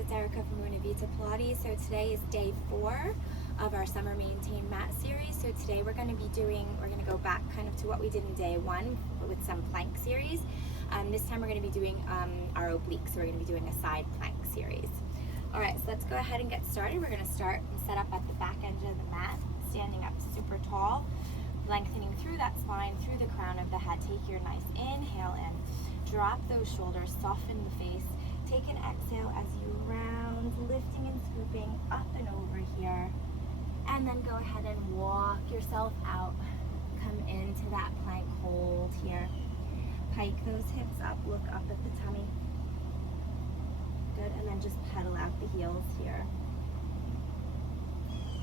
it's Erica from Una Vita Pilates. So today is day 4 of our summer maintain mat series. So today we're going to go back kind of to what we did in day 1 with some plank series. This time we're going to be doing our oblique, so we're going to be doing a side plank series. Alright, so let's go ahead and get started. We're going to start and set up at the back edge of the mat, standing up super tall, lengthening through that spine, through the crown of the head. Take your nice inhale in, drop those shoulders, soften the face. Take an exhale as you round, lifting and scooping up and over here. And then go ahead and walk yourself out. Come into that plank, hold here. Pike those hips up, look up at the tummy. Good, and then just pedal out the heels here.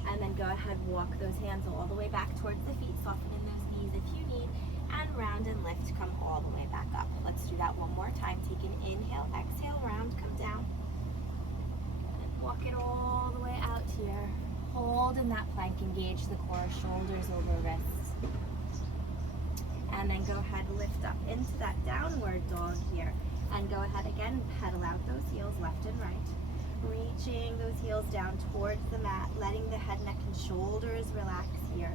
And then go ahead, walk those hands all the way back towards the feet, soften in those knees if you need, and round and lift, come all the way back up. Let's do that one more time. Take an inhale, exhale, round, come down. And walk it all the way out here. Hold in that plank, engage the core, shoulders over wrists. And then go ahead, lift up into that downward dog here. And go ahead again, pedal out those heels left and right. Reaching those heels down towards the mat, letting the head, neck, and shoulders relax here.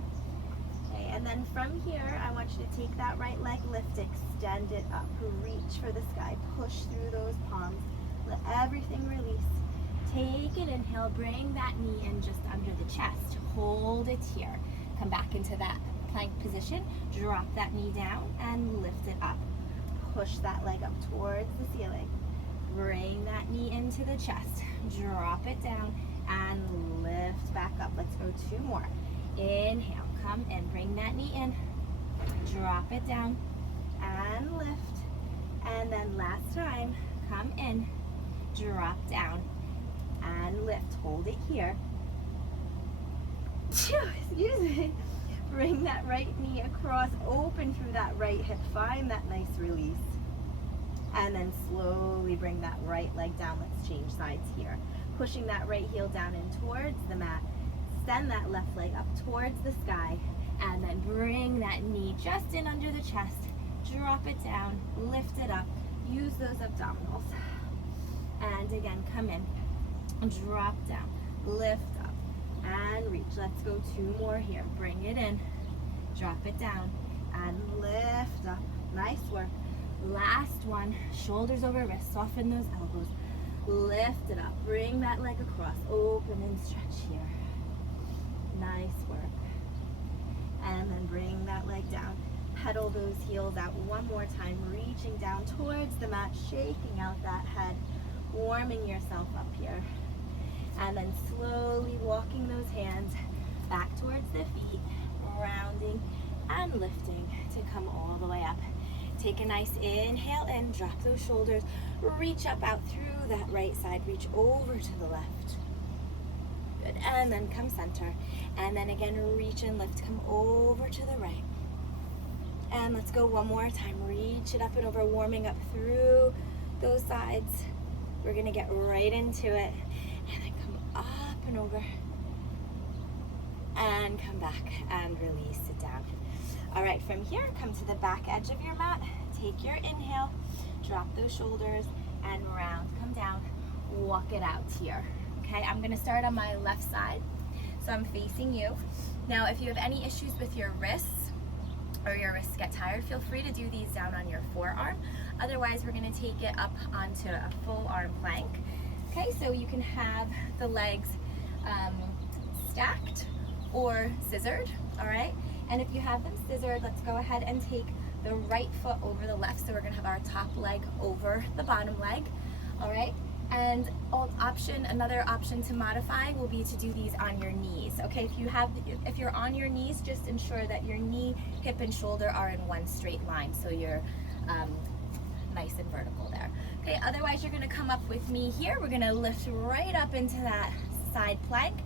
Okay, and then from here, I want you to take that right leg, lift, extend it up, reach for the sky, push through those palms, let everything release. Take an inhale, bring that knee in just under the chest, hold it here. Come back into that plank position, drop that knee down and lift it up. Push that leg up towards the ceiling. Bring that knee into the chest, drop it down and lift back up. Let's go 2 more. Inhale, come in, bring that knee in, drop it down and lift. And then last time, come in, drop down and lift. Hold it here. Excuse me. Bring that right knee across, open through that right hip, find that nice release. And then slowly bring that right leg down. Let's change sides here. Pushing that right heel down in towards the mat. Extend that left leg up towards the sky. And then bring that knee just in under the chest. Drop it down, lift it up. Use those abdominals. And again, come in. Drop down, lift up, and reach. Let's go 2 more here. Bring it in, drop it down, and lift up. Nice work. Last one, shoulders over wrists, soften those elbows, lift it up, bring that leg across, open and stretch here. Nice work. And then bring that leg down, pedal those heels out one more time, reaching down towards the mat, shaking out that head, warming yourself up here. And then slowly walking those hands back towards the feet, rounding and lifting to come all the way up. Take a nice inhale in, drop those shoulders, reach up out through that right side, reach over to the left. Good, and then come center. And then again, reach and lift, come over to the right. And let's go one more time, reach it up and over, warming up through those sides. We're gonna get right into it. And then come up and over. And come back and release it down. All right, from here, come to the back edge of your mat. Take your inhale, drop those shoulders, and round. Come down, walk it out here. Okay, I'm gonna start on my left side. So I'm facing you. Now, if you have any issues with your wrists, or your wrists get tired, feel free to do these down on your forearm. Otherwise, we're gonna take it up onto a full arm plank. Okay, so you can have the legs stacked or scissored, all right? And if you have them scissored, let's go ahead and take the right foot over the left. So we're gonna have our top leg over the bottom leg, all right? And another option to modify will be to do these on your knees, okay? If you're on your knees, just ensure that your knee, hip, and shoulder are in one straight line, so you're nice and vertical there. Okay, otherwise you're gonna come up with me here. We're gonna lift right up into that side plank,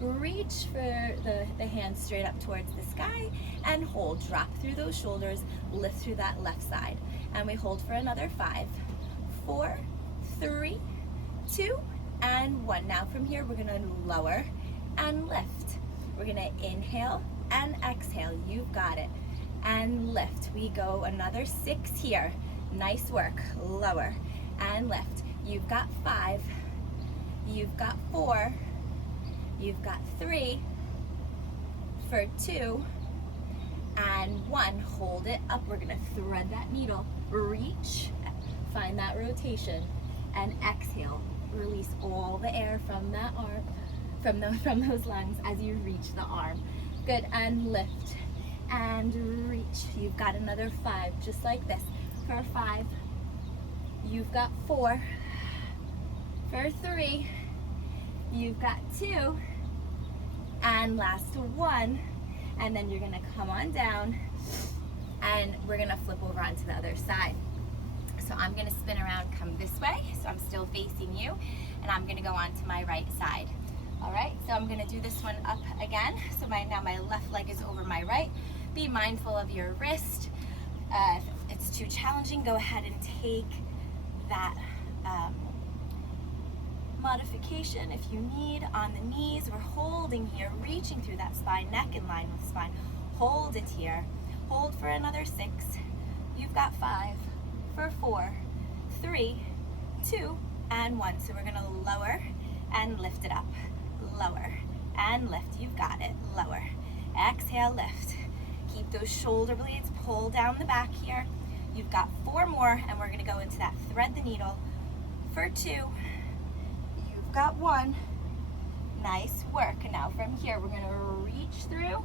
reach for the hands straight up towards the sky, and hold. Drop through those shoulders, lift through that left side. And we hold for another 5, 4, 3, 2, and 1. Now from here, we're gonna lower and lift. We're gonna inhale and exhale. You've got it. And lift. We go another 6 here. Nice work. Lower and lift. You've got 5 you've got 4, you've got 3, for 2, and 1. Hold it up. We're gonna thread that needle, reach, find that rotation, and exhale. Release all the air from that arm, from those lungs as you reach the arm. Good, and lift, and reach. You've got another 5, just like this. For 5, you've got 4. For 3, you've got 2, and last 1, and then you're gonna come on down, and we're gonna flip over onto the other side. So I'm gonna spin around, come this way, so I'm still facing you, and I'm gonna go onto my right side. All right, so I'm gonna do this one up again. So now my left leg is over my right. Be mindful of your wrist. If it's too challenging, go ahead and take that modification if you need on the knees. We're holding here, reaching through that spine, neck in line with spine. Hold it here. Hold for another 6. You've got 5, for 4, 3, 2, and 1. So we're gonna lower and lift it up. Lower and lift. You've got it. Lower. Exhale, lift. Keep those shoulder blades, pull down the back here. You've got 4 more, and we're gonna go into that thread the needle for 2. You've got 1. Nice work. And now from here, we're gonna reach through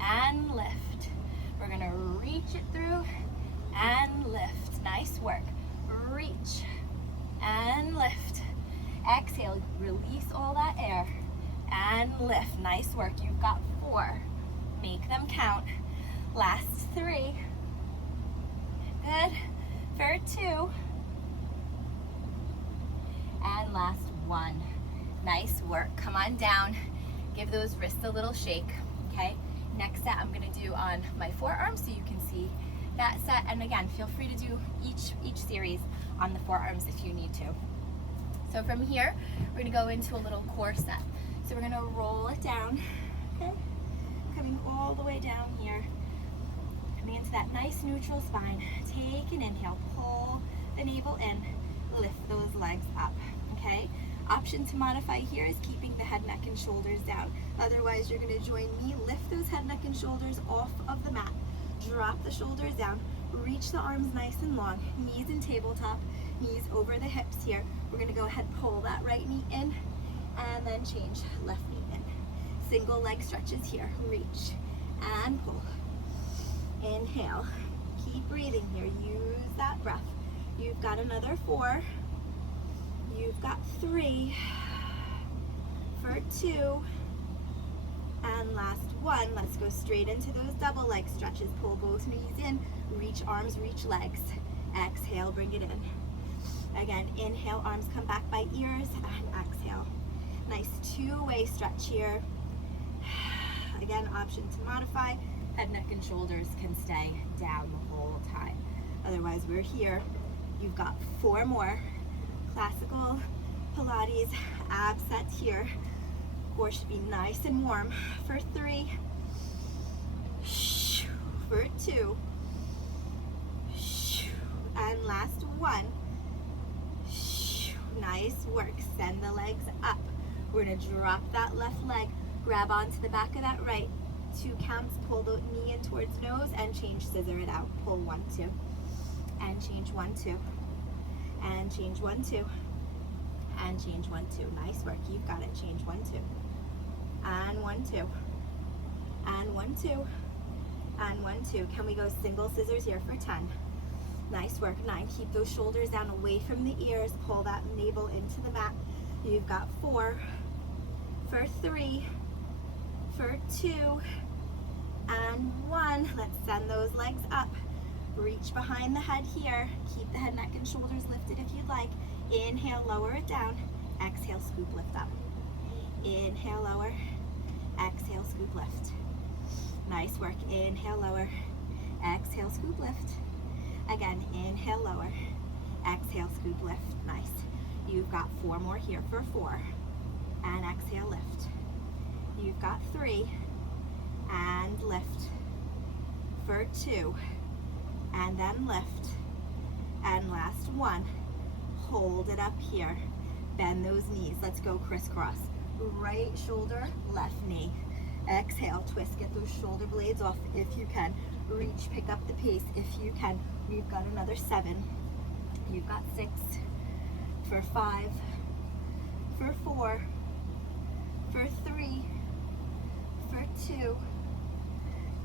and lift. We're gonna reach it through and lift. Nice work. Reach and lift. Exhale, release all that air and lift. Nice work. You've got 4. Make them count. Last 3. Good. For 2. And last 1. Nice work. Come on down. Give those wrists a little shake. Okay. Next set I'm going to do on my forearms so you can see that set. And again, feel free to do each series on the forearms if you need to. So from here, we're going to go into a little core set. So we're going to roll it down. Okay. Coming all the way down here. Coming into that nice neutral spine. Take an inhale. Pull the navel in. Lift those legs up. Okay. Option to modify here is keeping the head, neck, and shoulders down. Otherwise, you're going to join me. Lift those head, neck, and shoulders off of the mat. Drop the shoulders down. Reach the arms nice and long. Knees in tabletop. Knees over the hips here. We're going to go ahead, pull that right knee in, and then change left knee in. Single leg stretches here. Reach and pull. Inhale. Keep breathing here. Use that breath. You've got another 4. You've got 3. For 2. And last 1. Let's go straight into those double leg stretches. Pull both knees in. Reach arms, reach legs. Exhale, bring it in. Again, inhale, arms come back by ears, and exhale. Nice 2-way stretch here. Again, option to modify. Head, neck, and shoulders can stay down the whole time. Otherwise, we're here. You've got 4 more. Classical Pilates ab set here. Core should be nice and warm. For 3. For 2. And last 1. Nice work. Send the legs up. We're going to drop that left leg. Grab onto the back of that right. 2 counts. Pull the knee in towards nose and change. Scissor it out. Pull 1, 2. And change 1, 2. And change 1, 2. And change 1, 2. Nice work. You've got it. Change 1, 2. And 1, 2. And 1, 2. And 1, 2. Can we go single scissors here for 10? Nice work. 9. Keep those shoulders down away from the ears. Pull that navel into the mat. You've got 4. For 3. For 2. And 1. Let's send those legs up. Reach behind the head here. Keep the head, neck, and shoulders lifted if you'd like. Inhale, lower it down. Exhale, scoop, lift up. Inhale, lower. Exhale, scoop, lift. Nice work. Inhale, lower. Exhale, scoop, lift. Again, inhale, lower. Exhale, scoop, lift. Nice. You've got 4 more here for 4. And exhale, lift. You've got 3. And lift. For 2. And then lift. And last 1. Hold it up here. bend those knees. Let's go crisscross. Right shoulder, left knee. Exhale, twist, get those shoulder blades off if you can. Reach, pick up the pace if you can. We've got another 7. You've got 6, for 5, for 4, for 3, for 2,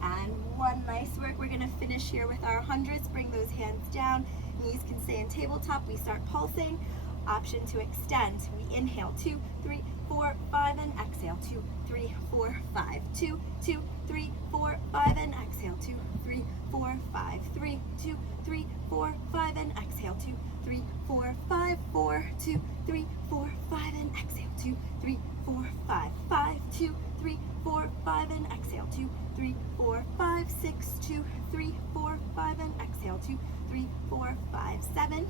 and 1. Nice work. We're gonna finish here with our hundreds. Bring those hands down. Knees can stay in tabletop. We start pulsing. Option to extend. We inhale, 2, 3, 4, 5, and exhale, 2, 3, 4, 5, 2, 2, 3, 4, 5, and exhale, 2, 3, 4, 5, 3, 2, 3, 4, 5, and exhale, 2, 3, 4, 5, 4, 2, 3, 4, 5, and exhale, 2, 3, 4, 5, 5, 2, 3, 4, 5, and exhale, 2, 3, 4, 5, 6, 2, 3, 4, 5, and exhale, 2, 3, 4, 5, 7,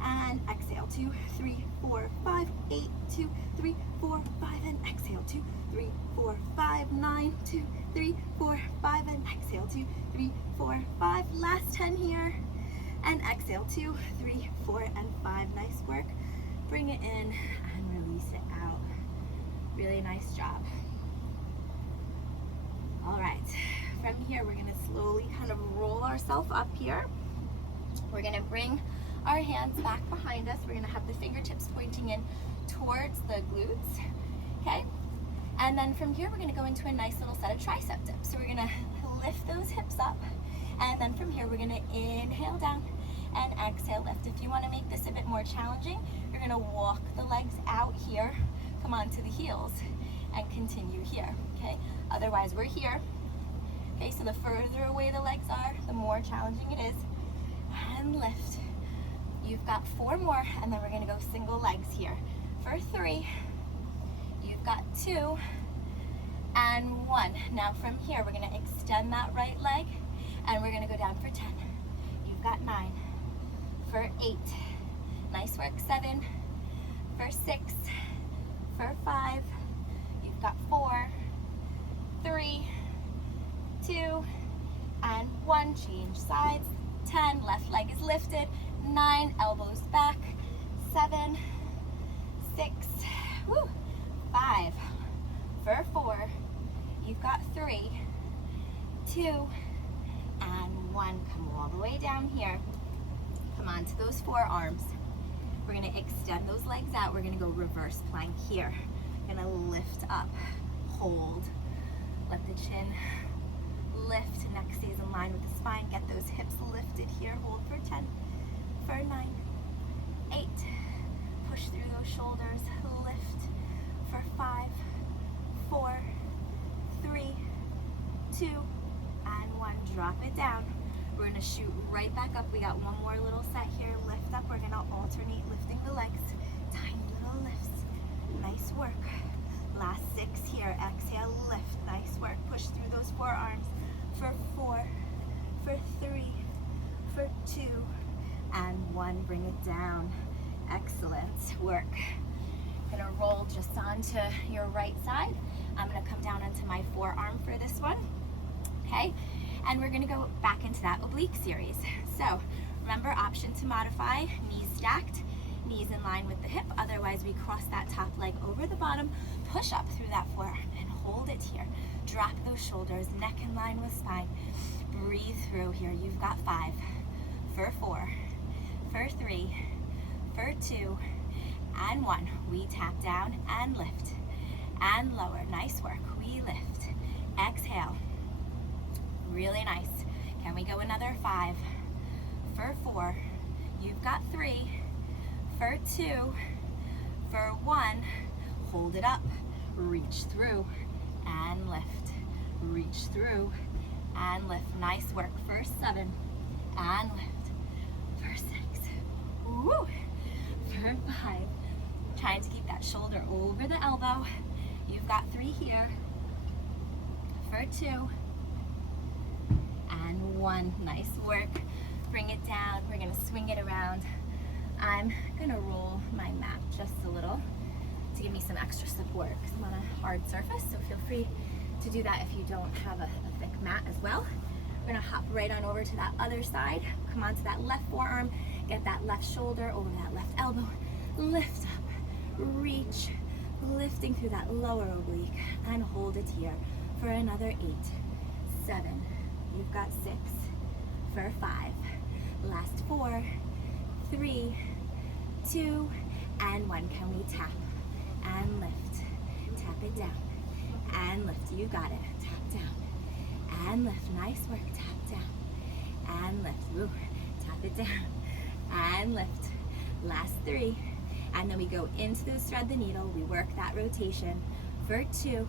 and exhale, 2, 3, 4, 5, 8, 2, 3, 4, 5, and exhale, 2, 3, 4, 5, 9, 2, 3, 4, 5, and exhale, 2, 3, 4, 5, last 10 here, and exhale, 2, 3, 4, and 5, nice work. Bring it in and release it out. Really nice job. All right, from here, we're gonna slowly kind of roll ourselves up here. We're gonna bring our hands back behind us. We're gonna have the fingertips pointing in towards the glutes, okay? And then from here, we're gonna go into a nice little set of tricep dips. So we're gonna lift those hips up, and then from here, we're gonna inhale down and exhale, lift. If you wanna make this a bit more challenging, you're gonna walk the legs out here, come onto the heels, and continue here, okay? Otherwise, we're here, okay? So the further away the legs are, the more challenging it is, and lift. You've got 4 more, and then we're gonna go single legs here. For 3, you've got 2, and 1. Now from here, we're gonna extend that right leg, and we're gonna go down for 10. You've got 9, for 8, nice work, 7, for 6, for 5, you've got 4, 3, 2, and 1, change sides, 10, left leg is lifted, 9, elbows back, 7, 6, woo, 5, for 4, you've got 3, 2, and 1. Come all the way down here. Come on to those forearms. We're gonna extend those legs out. We're gonna go reverse plank here. We're gonna lift up, hold, let the chin lift, neck stays in line with the spine. Get those hips lifted here, hold for 10, for 9, 8, push through those shoulders, lift, for 5, 4, 3, 2, and 1, drop it down. We're gonna shoot right back up. We got 1 more little set here, lift up. We're gonna alternate lifting the legs, tiny little lifts, nice work. Last 6 here, exhale, lift, nice work. Push through those forearms, for 4, for 3, for 2, and 1, bring it down. Excellent work. I'm gonna roll just onto your right side. I'm gonna come down onto my forearm for this one, okay? And we're gonna go back into that oblique series. So remember, option to modify, knees stacked, knees in line with the hip. Otherwise, we cross that top leg over the bottom, push up through that forearm and hold it here. Drop those shoulders, neck in line with spine. Breathe through here. You've got 5, for 4, for 3, for 2, and 1. We tap down and lift and lower. Nice work. We lift. Exhale. Really nice. Can we go another 5, for 4, you've got 3, for 2, for 1, hold it up, reach through and lift, reach through and lift. Nice work. For 7, and lift, for 6, woo, for 5, trying to keep that shoulder over the elbow. You've got 3 here, for 2, and 1. Nice work. Bring it down. We're gonna swing it around. I'm gonna roll my mat just a little to give me some extra support because I'm on a hard surface, so feel free to do that if you don't have a thick mat as well. We're gonna hop right on over to that other side. Come onto that left forearm, get that left shoulder over that left elbow, lift up reach, lifting through that lower oblique, and hold it here for another 8, 7, you've got 6, for 5, last 4, 3, 2, and 1. Can we tap and lift? Tap it down and lift. You got it. Tap down and lift. Nice work. Tap down and lift. Ooh. Tap it down and lift. Last 3, and then we go into those thread the needle. We work that rotation for 2,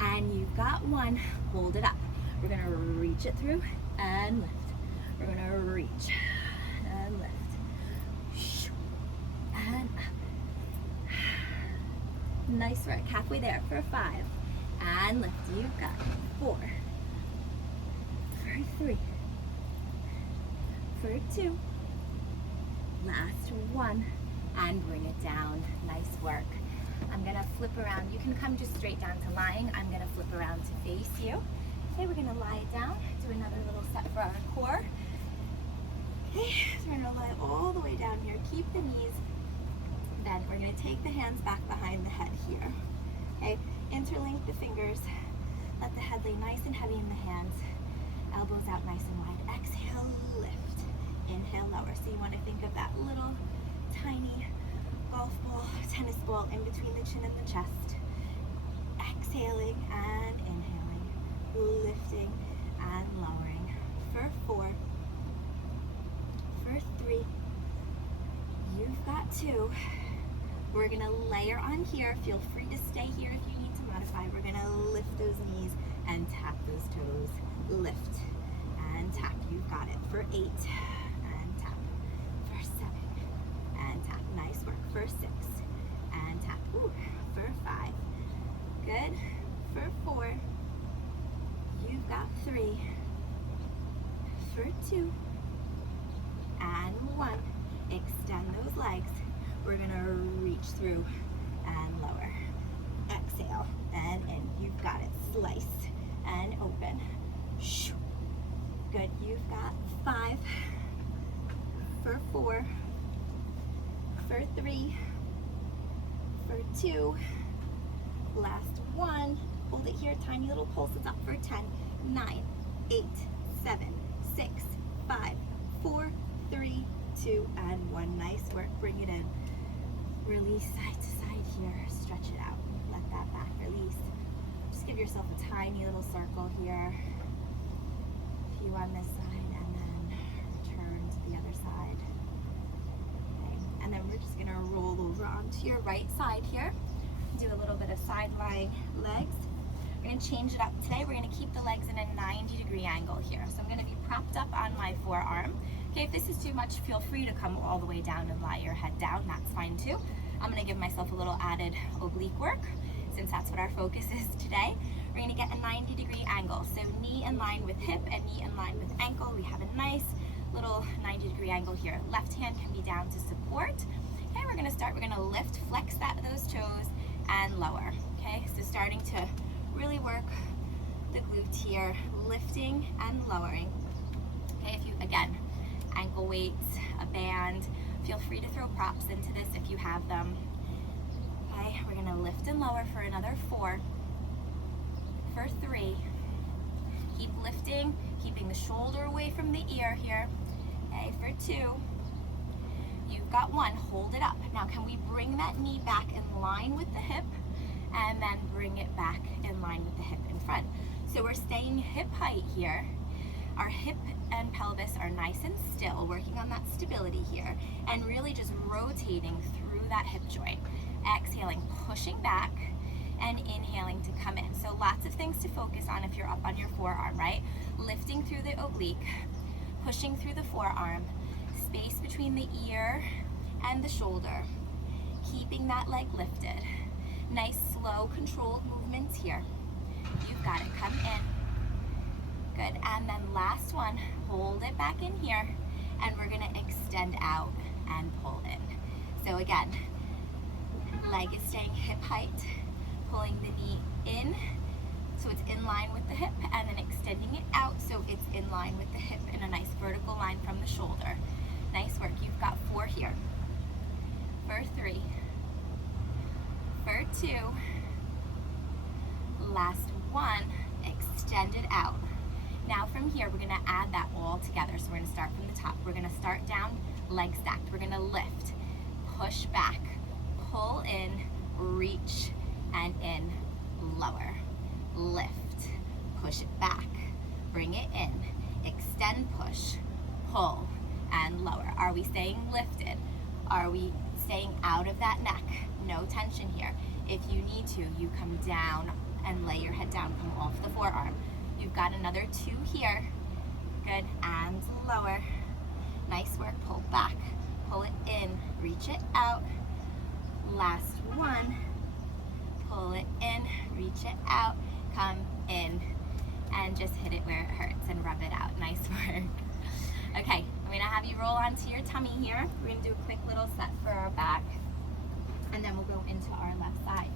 and you've got 1. Hold it up. We're gonna reach it through and lift. We're gonna reach and lift and up. Nice work. Halfway there for 5 and lift. You've got 4, for 3, for 2, last 1, and bring it down. Nice work. I'm gonna flip around. You can come just straight down to lying. I'm gonna flip around to face you. Okay, we're gonna lie it down. Do another little set for our core. Okay, so we're gonna lie all the way down here. Keep the knees bent. We're gonna take the hands back behind the head here. Okay, interlink the fingers. Let the head lay nice and heavy in the hands. Elbows out nice and wide. Exhale, lift. Inhale, lower. So you want to think of that little tiny golf ball, tennis ball in between the chin and the chest. Exhaling and inhaling, lifting and lowering. For 4, for 3, you've got 2. We're gonna layer on here. Feel free to stay here if you need to modify. We're gonna lift those knees and tap those toes. Lift and tap. You've got it. For 8 and tap. For 7 and tap. Nice work. For 6 and tap. Ooh. For 5. Good. For 4. You've got 3. For 2 and 1. Extend those legs. We're gonna reach through and lower. Exhale and in. You've got it. Slice and open. Good. You've got 5. For 4. For 3. For 2. Last 1. Hold it here. Tiny little pulses up for 10, 9, 8, 7, 6, 5, 4, 3, 2, and 1. Nice work. Bring it in. Release side to side here. Stretch it out. Let that back release. Just give yourself a tiny little circle here. A few on this side, and then return to the other side. Okay. And then we're just going to roll over onto your right side here. Do a little bit of side lying legs. We're going to change it up today. We're going to keep the legs in a 90-degree angle here. So I'm going to be propped up on my forearm. Okay, if this is too much, feel free to come all the way down and lie your head down. That's fine too. I'm going to give myself a little added oblique work since that's what our focus is today. We're going to get a 90-degree angle. So knee in line with hip and knee in line with ankle. We have a nice little 90-degree angle here. Left hand can be down to support. Okay, we're going to start. We're going to lift, flex those toes, and lower. Okay, so starting to really work the glute here, lifting and lowering. Okay, if you, again, ankle weights, a band, feel free to throw props into this if you have them. Okay, we're gonna lift and lower for another 4, for 3, keep lifting, keeping the shoulder away from the ear here. Okay, for 2, you've got 1, hold it up. Now can we bring that knee back in line with the hip and then bring it back in line with the hip in front. So we're staying hip height here. Our hip and pelvis are nice and still, working on that stability here, and really just rotating through that hip joint. Exhaling, pushing back, and inhaling to come in. So lots of things to focus on if you're up on your forearm, right? Lifting through the oblique, pushing through the forearm, space between the ear and the shoulder, keeping that leg lifted. Nice, slow, controlled movements here. You've got it. Come in. Good. And then last one, hold it back in here, and we're going to extend out and pull in. So again, leg is staying hip height, pulling the knee in so it's in line with the hip, and then extending it out so it's in line with the hip in a nice vertical line from the shoulder. Nice work. You've got 4 here. For 3, for 2, last 1, hold it back in here. Good. And then last one, hold it back in here, and we're gonna extend out and pull in. So again, leg is staying hip height, pulling the knee in so it's in line with the hip in a nice vertical line from the shoulder. Nice work. You've got 4 here. for 2. Last one, extend it out. Now from here, we're gonna add that all together. So we're gonna start from the top. We're gonna start down, leg stacked. We're gonna lift, push back, pull in, reach, and in, lower. Lift, push it back, bring it in, extend, push, pull, and lower. Are we staying lifted? Are we staying out of that neck? No tension here. If you need to, you come down and lay your head down, come off the forearm. You've got another 2 here. Good, and lower. Nice work, pull back, pull it in, reach it out. Last one, pull it in, reach it out, come in, and just hit it where it hurts and rub it out. Nice work. Okay, I'm gonna have you roll onto your tummy here. We're gonna do a quick little set for our back, and then we'll go into our left side.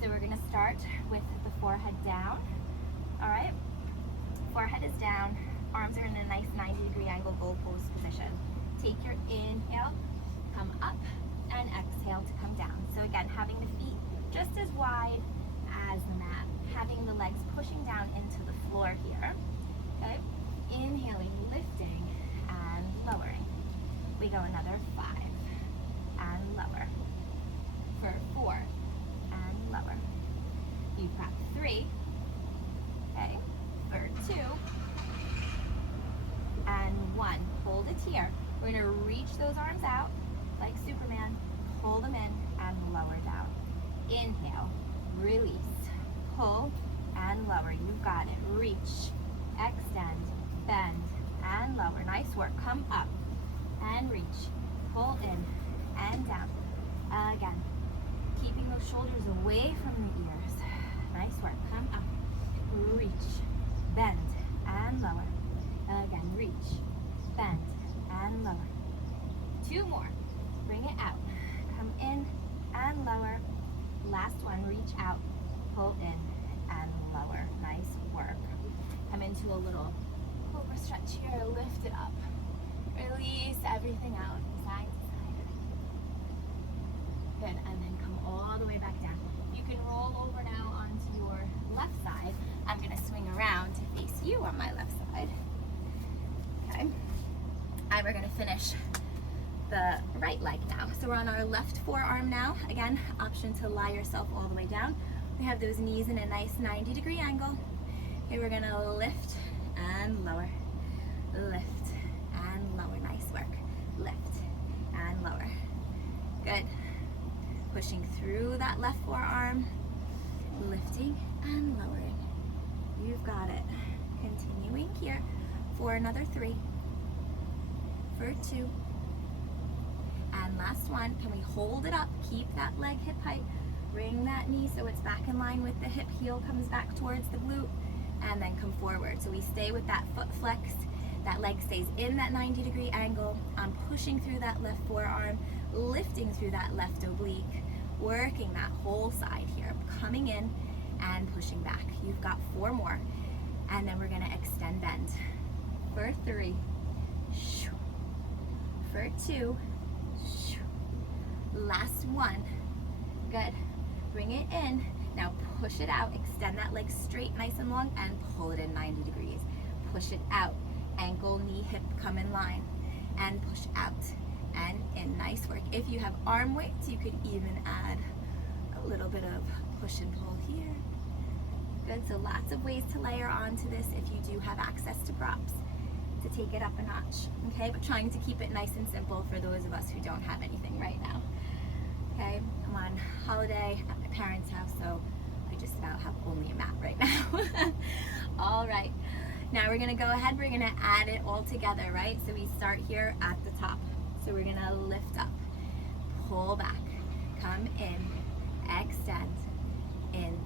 So we're gonna start with the forehead down. All right, forehead is down, arms are in a nice 90-degree angle goal pose position. Take your inhale, come up, and exhale to come down. So again, having the feet just as wide as the mat, having the legs pushing down into the floor here. Okay, inhaling, lifting, and lowering. We go another 5, and lower. For 4, and lower. You've got 3, okay, for 2, and 1. Hold it here. We're gonna reach those arms out like Superman, pull them in, and lower down. Inhale, release, pull, and lower. You've got it. Reach, extend, bend, and lower. Nice work. Come up and reach, pull in, and down. Again, keeping those shoulders away from the ears. Nice work. Come up, reach, bend, and lower. Again, reach, bend, and lower. 2 more. Bring it out. Come in and lower. Last one, reach out, pull in, and lower. Nice work. Come into a little cobra stretch here. Lift it up. Release everything out, side to side. Good, and then come all the way back down. You can roll over now onto your left side. I'm gonna swing around to face you on my left side. Okay, and we're gonna finish the right leg now. So we're on our left forearm now. Again, option to lie yourself all the way down. We have those knees in a nice 90-degree angle. Okay, we're gonna lift and lower, lift and lower. Nice work. Lift and lower. Good. Pushing through that left forearm, lifting and lowering. You've got it. Continuing here for another 3, for 2, and last one. Can we hold it up? Keep that leg hip height. Bring that knee so it's back in line with the hip. Heel comes back towards the glute, and then come forward. So we stay with that foot flexed. That leg stays in that 90-degree angle. I'm pushing through that left forearm, lifting through that left oblique, working that whole side here, coming in and pushing back. You've got 4 more, and then we're gonna extend bend. For 3, for 2, last one. Good. Bring it in. Now push it out. Extend that leg straight, nice and long, and pull it in 90 degrees. Push it out. Ankle, knee, hip come in line, and push out and in. Nice work. If you have arm weights, you could even add a little bit of push and pull here. Good. So lots of ways to layer onto this if you do have access to props to take it up a notch. Okay, but trying to keep it nice and simple for those of us who don't have anything right now. Okay, I'm on holiday at my parents' house, so I just about have only a mat right now. All right. Now we're gonna go ahead, we're gonna add it all together, right? So we start here at the top. So we're gonna lift up, pull back, come in, extend, in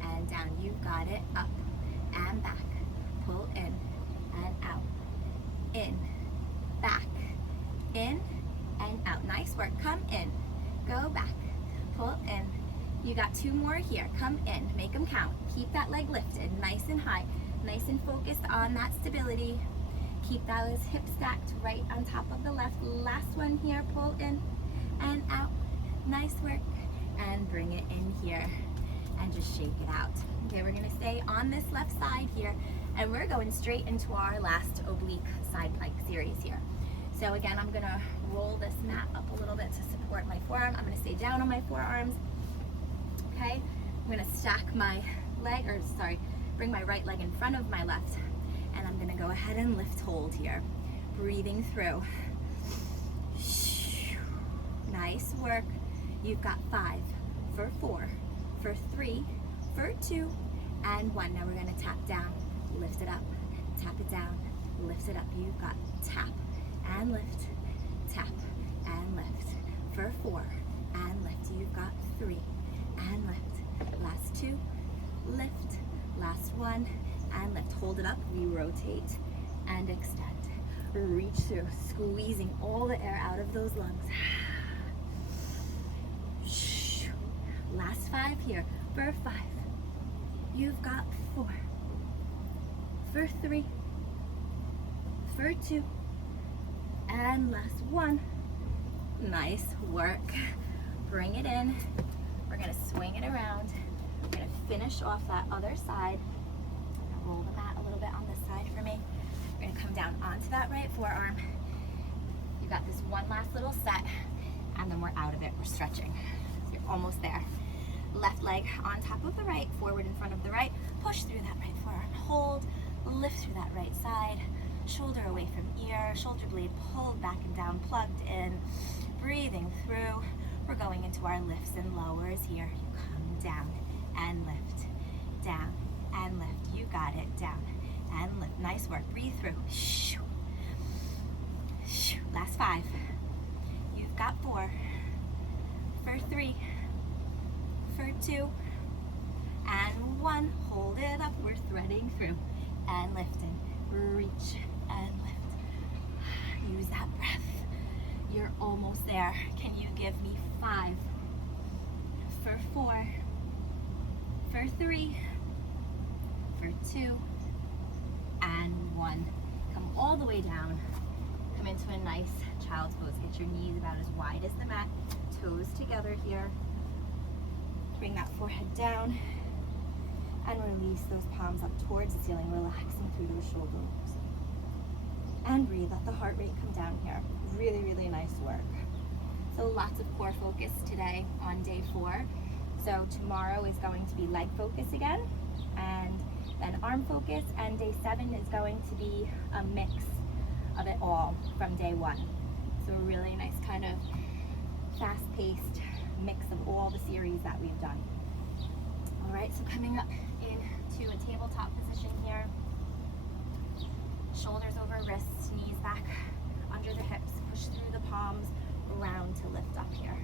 and down. You've got it. Up and back, pull in and out, in, back, in and out. Nice work. Come in, go back, pull in. You got 2 more here. Come in, make them count. Keep that leg lifted, nice and high. Nice and focused on that stability. Keep those hips stacked right on top of the left. Last one here, pull in and out. Nice work. and bring it in here and just shake it out. Okay, we're gonna stay on this left side here, and we're going straight into our last oblique side plank series here. So again, I'm gonna roll this mat up a little bit to support my forearm. I'm gonna stay down on my forearms. Okay, I'm gonna stack my leg, or sorry, bring my right leg in front of my left, and I'm gonna go ahead and lift hold here. Breathing through. Nice work. You've got 5 for 4, for 3, for 2, and 1. Now we're gonna tap down, lift it up, tap it down, lift it up. You've got tap and lift, tap and lift. For 4 and lift. You've got 3 and lift. Last 2, lift. Last 1 and lift. Hold it up, we rotate and extend. Reach through, squeezing all the air out of those lungs. Last 5 here. For 5, you've got 4. For 3, for 2, and last 1. Nice work. Bring it in. We're gonna swing it around. We're gonna finish off that other side. Roll the mat a little bit on this side for me. We're gonna come down onto that right forearm. You got this one last little set, and then we're out of it. We're stretching. So you're almost there. Left leg on top of the right, forward in front of the right. Push through that right forearm. Hold, lift through that right side. Shoulder away from ear, shoulder blade pulled back and down, plugged in. Breathing through. We're going into our lifts and lowers here. You come down and lift, down and lift. You got it. Down and lift. Nice work. Breathe through. Last 5. You've got 4. For 3. For 2. And 1. Hold it up. We're threading through and lifting. Reach and lift. Use that breath. You're almost there. Can you give me 5? For 4. For 3. For 2. And 1. Come all the way down. Come into a nice child's pose. Get your knees about as wide as the mat. Toes together here. Bring that forehead down. And release those palms up towards the ceiling, relaxing through those shoulders. And breathe. Let the heart rate come down here. Really, really nice work. So lots of core focus today on day 4. So tomorrow is going to be leg focus again, and then arm focus, and day 7 is going to be a mix of it all from day 1. So a really nice kind of fast-paced mix of all the series that we've done. All right, so coming up into a tabletop position here. Shoulders over wrists, knees back under the hips. Push through the palms, round to lift up here.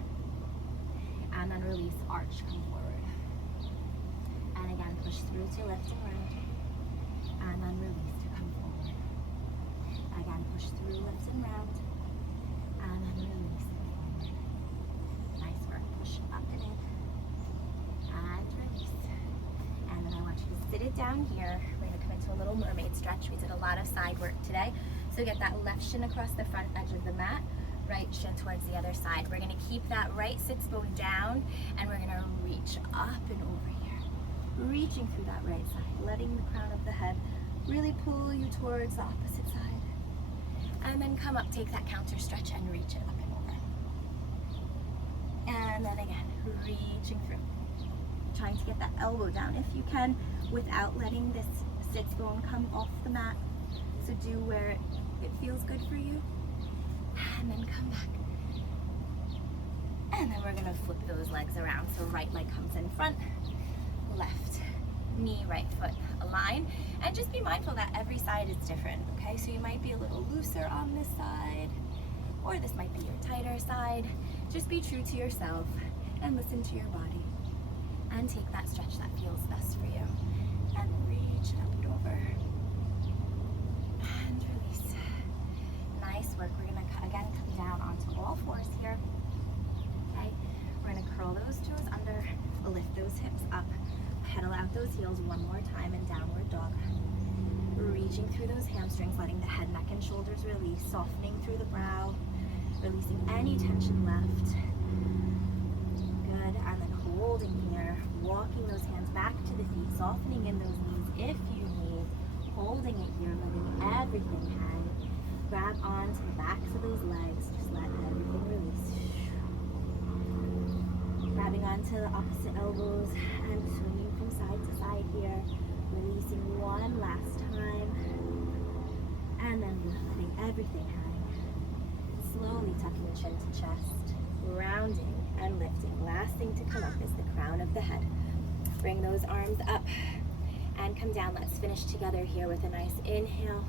And then release, arch, come forward. And again, push through to lift and round. And then release to come forward. Again, push through, lift and round. And then release and forward. Nice work. Push up and in. And release. And then I want you to sit it down here. We're going to come into a little mermaid stretch. We did a lot of side work today. So get that left shin across the front edge of the mat, right shin towards the other side. We're going to keep that right sits bone down, and we're going to reach up and over here. Reaching through that right side, letting the crown of the head really pull you towards the opposite side. And then come up, take that counter stretch and reach it up and over. And then again, reaching through. Trying to get that elbow down if you can without letting this sits bone come off the mat. So do where it feels good for you. And then come back. And then we're gonna flip those legs around. So right leg comes in front, left knee, right foot align. And just be mindful that every side is different, okay? So you might be a little looser on this side, or this might be your tighter side. Just be true to yourself and listen to your body. And take that stretch that feels best for you. And reach up and over. And release. Nice work. We're gonna again come down onto all 4s here. Okay. We're gonna curl those toes under, lift those hips up, pedal out those heels one more time in downward dog. Reaching through those hamstrings, letting the head, neck, and shoulders release, softening through the brow, releasing any tension left. Good. and then holding here, walking those hands back to the feet, softening in those knees if you need, holding it here, letting everything hang. Grab onto the backs of those legs, just let everything release. Grabbing onto the opposite elbows and swinging from side to side here, releasing one last time, and then letting everything hang. Slowly tucking the chin to chest, rounding and lifting. Last thing to come up is the crown of the head. Bring those arms up and come down. Let's finish together here with a nice inhale,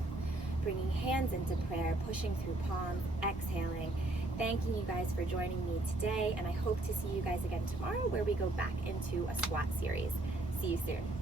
bringing hands into prayer, pushing through palms, exhaling. Thanking you guys for joining me today, and I hope to see you guys again tomorrow where we go back into a squat series. See you soon.